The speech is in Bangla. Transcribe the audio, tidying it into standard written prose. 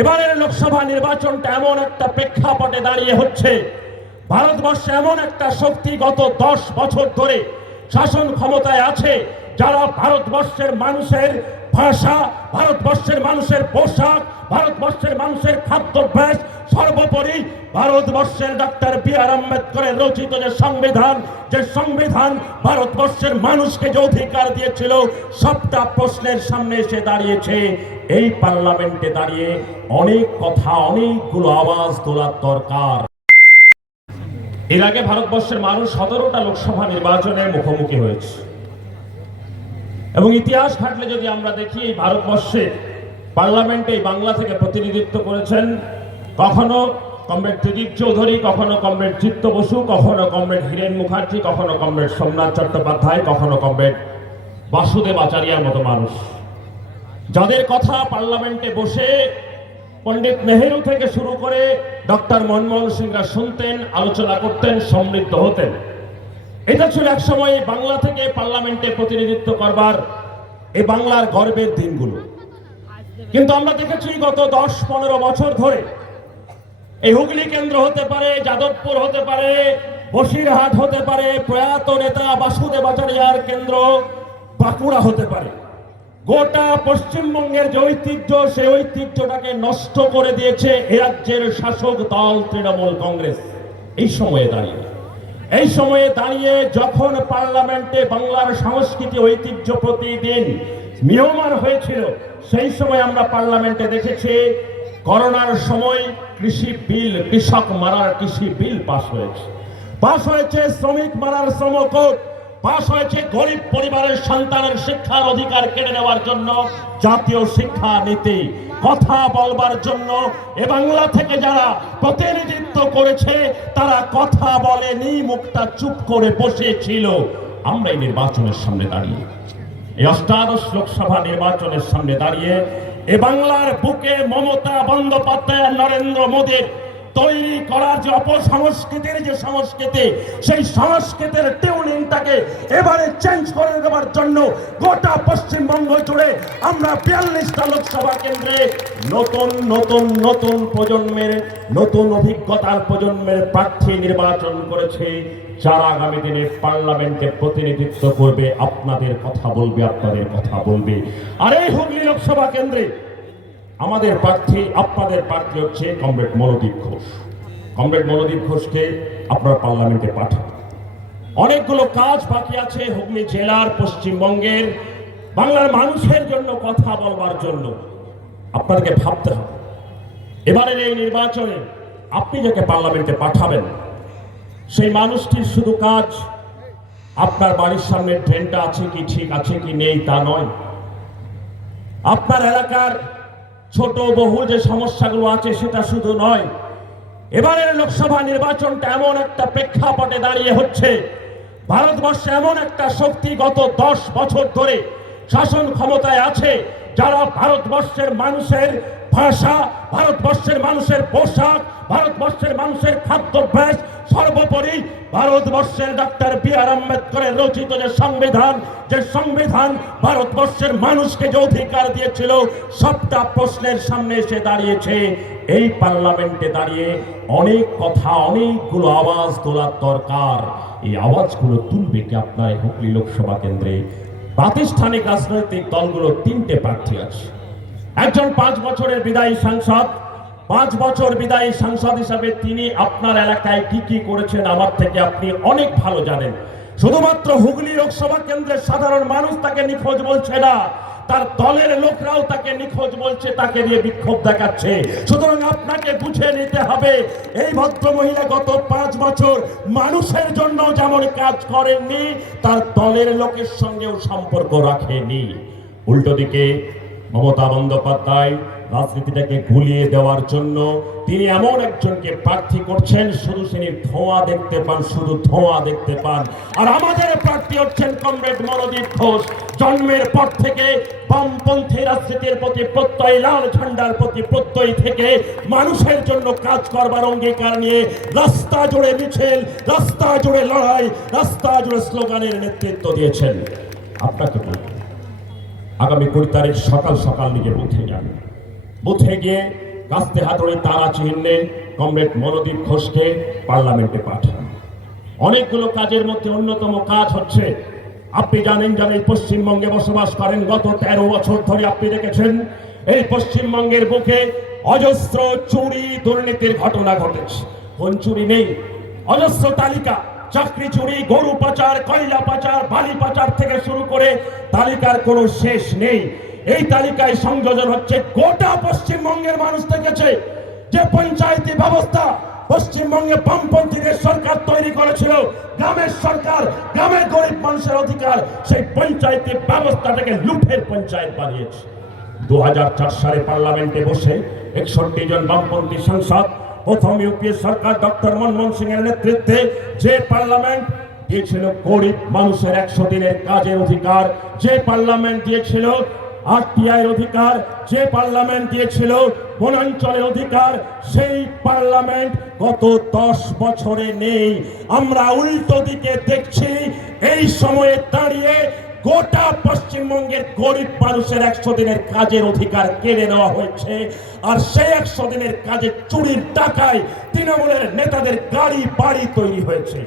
এবারের লোকসভা নির্বাচনটা এমন একটা প্রেক্ষাপটে দাঁড়িয়ে হচ্ছে, ভারতবর্ষে এমন একটা শক্তি গত 10 বছর ধরে শাসন ক্ষমতায় আছে, যারা ভারতবর্ষের মানুষের ভাষা, ভারতবর্ষের মানুষের পোশাক, ভারতবর্ষের মানুষের খাদ্যাভ্যাস, সর্বোপরি ভারতবর্ষের ডক্টর বি.আর. আম্বেদকরের রচিত যে সংবিধান ভারতবর্ষের মানুষকে যে অধিকার দিয়েছিল, সবটা প্রশ্নের সামনে এসে দাঁড়িয়েছে। এই পার্লামেন্টে দাঁড়িয়ে অনেক কথা, অনেকগুলো আওয়াজ তোলার দরকার। এর আগে ভারতবর্ষের মানুষ 17টা লোকসভা নির্বাচনের মুখোমুখি হয়েছে এবং ইতিহাস ঘাটলে যদি আমরা দেখি, এই ভারতবর্ষে পার্লামেন্টে বাংলা থেকে প্রতিনিধিত্ব করেছেন কখনো কমরেড ত্রিদীপ চৌধুরী, কখনো কমরেড চিত্ত বসু, কখনো কমরেড হীরেন মুখার্জি, কখনো কমরেড সোমনাথ চট্টোপাধ্যায়, কখনো কমরেড বাসুদেব আচারিয়ার মতো মানুষ, যাদের কথা পার্লামেন্টে বসে পণ্ডিত নেহেরু থেকে শুরু করে ডক্টর মনমোহন সিংরা শুনতেন, আলোচনা করতেন, সমৃদ্ধ হতেন। এটা ছিল এক সময় বাংলা থেকে পার্লামেন্টে প্রতিনিধিত্ব করবার এই বাংলার গর্বের দিনগুলো। কিন্তু আমরা দেখেছি গত 10-15 বছর ধরে এই হুগলি কেন্দ্র হতে পারে, যাদবপুর হতে পারে, বসিরহাট হতে পারে, প্রয়াত নেতা বাসুদেব আচারিয়ার কেন্দ্র বাঁকুড়া হতে পারে, গোটা পশ্চিমবঙ্গের যে ঐতিহ্য, সেই ঐতিহ্যটাকে নষ্ট করে দিয়েছে এ রাজ্যের শাসক দল তৃণমূল কংগ্রেস। এই সময়ে দাঁড়িয়ে যখন পার্লামেন্টে বাংলার সংস্কৃতি, ঐতিহ্য প্রতিদিন ম্রিয়মাণ হয়েছিল, সেই সময় আমরা পার্লামেন্টে দেখেছি করোনার সময় কৃষি বিল, কৃষক মারার কৃষি বিল পাশ হয়েছে, শ্রমিক মারার শ্রম কোড পাশ হয়েছে, গরিব পরিবারের সন্তানের শিক্ষার অধিকার কেড়ে নেওয়ার জন্য জাতীয় শিক্ষা নীতি। কথা বলবার জন্য এ বাংলা থেকে যারা প্রতিনিধিত্ব করেছে তারা কথা বলেনি, মুখটা চুপ করে বসেছিল। আমরা এই নির্বাচনের সামনে দাঁড়িয়ে, এই অষ্টাদশ লোকসভা নির্বাচনের সামনে দাঁড়িয়ে এ বাংলার বুকে মমতা বন্দ্যোপাধ্যায়, নরেন্দ্র মোদীর তৈরি করার যে অপসংস্কৃতির যে সংস্কৃতি, সেই সংস্কৃতির টিউনিংটাকে এবারে চেঞ্জ করে দেওয়ার জন্য গোটা পশ্চিমবঙ্গ জুড়ে আমরা 42টা লোকসভা কেন্দ্রে নতুন প্রজন্মের, নতুন অভিজ্ঞতার প্রজন্মের প্রার্থী নির্বাচন করেছে, যারা আগামী দিনে পার্লামেন্টে প্রতিনিধিত্ব করবে, আপনাদের কথা বলবে। আর এই হুগলি লোকসভা কেন্দ্রে আমাদের প্রার্থী, আপনাদের প্রার্থী হচ্ছে কমরেড মনোদীপ ঘোষ। কমরেড মনোদীপ ঘোষকে আপনার পার্লামেন্টে পাঠান। অনেকগুলো কাজ বাকি আছে হুগলি জেলার, পশ্চিমবঙ্গের, বাংলার মানুষের জন্য কথা বলবার জন্য। আপনাদেরকে ভাবতে হবে এবারের এই নির্বাচনে আপনি যাকে পার্লামেন্টে পাঠাবেন, সেই মানুষটির শুধু কাজ আপনার বাড়ির সামনে ড্রেনটা আছে কি, ঠিক আছে কি নেই তা নয়, আপনার এলাকার ছোট বহু যে সমস্যাগুলো আছে সেটা শুধু নয়। এবারের লোকসভা নির্বাচনটা এমন একটা প্রেক্ষাপটে দাঁড়িয়ে হচ্ছে, ভারতবর্ষে এমন একটা শক্তি গত 10 বছর ধরে শাসন ক্ষমতায় আছে, যারা ভারতবর্ষের মানুষের ভাষা, ভারতবর্ষের মানুষের পোশাক, ভারতবর্ষের মানুষের খাদ্যাভ্যাস, সর্বোপরি ভারতবর্ষের ডক্টর বি.আর. আম্বেদকরের রচিত যে সংবিধান ভারতবর্ষের মানুষকে যে অধিকার দিয়েছিল, সবটা প্রশ্নের সামনে এসে দাঁড়িয়েছে। এই পার্লামেন্টে দাঁড়িয়ে অনেক কথা, অনেকগুলো আওয়াজ তোলার দরকার। এই আওয়াজগুলো তুলবে কি আপনার হুগলি লোকসভা কেন্দ্রে? প্রাতিষ্ঠানিক রাজনৈতিক দলগুলো 3টে প্রার্থী আছে। একজন 5 বছরের বিদায়ী সাংসদ, 5 বছর বিদায়ী সাংসদ হিসাবে তিনি আপনার এলাকায় কি করেছেন আমার থেকে আপনি অনেক ভালো জানেন। শুধুমাত্র হুগলি লোকসভা কেন্দ্রের সাধারণ মানুষ তাকে নিখোঁজ বলছে না, তার দলের লোকরাও তাকে নিখোঁজ বলছে, তাকে নিয়ে বিক্ষোভ দেখাচ্ছে। সুতরাং আপনাকে বুঝে নিতে হবে, এই ভদ্র মহিলা গত 5 বছর মানুষের জন্য যেমন কাজ করেননি, তার দলের লোকের সঙ্গেও সম্পর্ক রাখেনি। উল্টো দিকে মমতা বন্দ্যোপাধ্যায় রাজনীতিটাকে গুলিয়ে দেওয়ার জন্য তিনি এমন একজনকে প্রার্থী করছেন, শুধু তিনি ধোঁয়া দেখতে পান। আর আমাদের প্রার্থী হচ্ছেন কমরেড মনোদীপ ঘোষ। জন্মের পর থেকে বামপন্থী রাজনীতির প্রতি প্রত্যয়, লাল ঝান্ডার প্রতি প্রত্যয় থেকে মানুষের জন্য কাজ করবার অঙ্গীকার নিয়ে রাস্তা জুড়ে মিছিল, রাস্তা জুড়ে লড়াই, রাস্তা জুড়ে স্লোগানের নেতৃত্ব দিয়েছেন। আপনাকে আগামী 20 তারিখ সকাল নিজে বুথে যান। বুথে গিয়ে কাস্তে হাতুড়ি তারা চিহ্নে কমরেড মনোদীপ ঘোষকে পার্লামেন্টে পাঠান। অনেকগুলো কাজের মধ্যে অন্যতম কাজ হচ্ছে, আপনি জানেন যারা এই পশ্চিমবঙ্গে বসবাস করেন, গত 13 বছর ধরে আপনি দেখেছেন এই পশ্চিমবঙ্গের বুকে অজস্র চুরি দুর্নীতির ঘটনা ঘটেছে। কোন চুরি নেই? অজস্র তালিকা, চাকরি চুরি, গরু পাচার, কয়লা পাচার, বালি পাচার থেকে শুরু করে তালিকার কোনো শেষ নেই। এই তালিকায় সংযোজন হচ্ছে গোটা পশ্চিমবঙ্গের মানুষ দেখেছে যে পঞ্চায়েতি ব্যবস্থা পশ্চিমবঙ্গে বামপন্থীদের সরকার তৈরি করেছিল, গ্রামের সরকার, গ্রামের গরিব মানুষের অধিকার, সেই পঞ্চায়েতি ব্যবস্থাটাকে লুঠের পঞ্চায়েত বানিয়েছে। 2004 সালে পার্লামেন্টে বসে 61 জন বামপন্থী সাংসদ, প্রথম ইউপিএ সরকার ডক্টর মনমোহন সিং এর নেতৃত্বে যে পার্লামেন্ট দিয়েছিল গরিব মানুষের 100 দিনের কাজের অধিকার, যে পার্লামেন্ট দিয়েছিল আরটিআই অধিকার, যে পার্লামেন্ট দিয়েছিল বনাঞ্চলের অধিকার, সেই পার্লামেন্ট গত 10 বছরে নেই। আমরা উল্টো দিকে দেখছি, এই সময়ে দাঁড়িয়ে গোটা পশ্চিমবঙ্গের গরিব মানুষের 100 দিনের কাজের অধিকার কেড়ে নেওয়া হয়েছে। আর সেই 100 দিনের কাজে চুরির টাকায় তৃণমূলের নেতাদের গাড়ি বাড়ি তৈরি হয়েছে।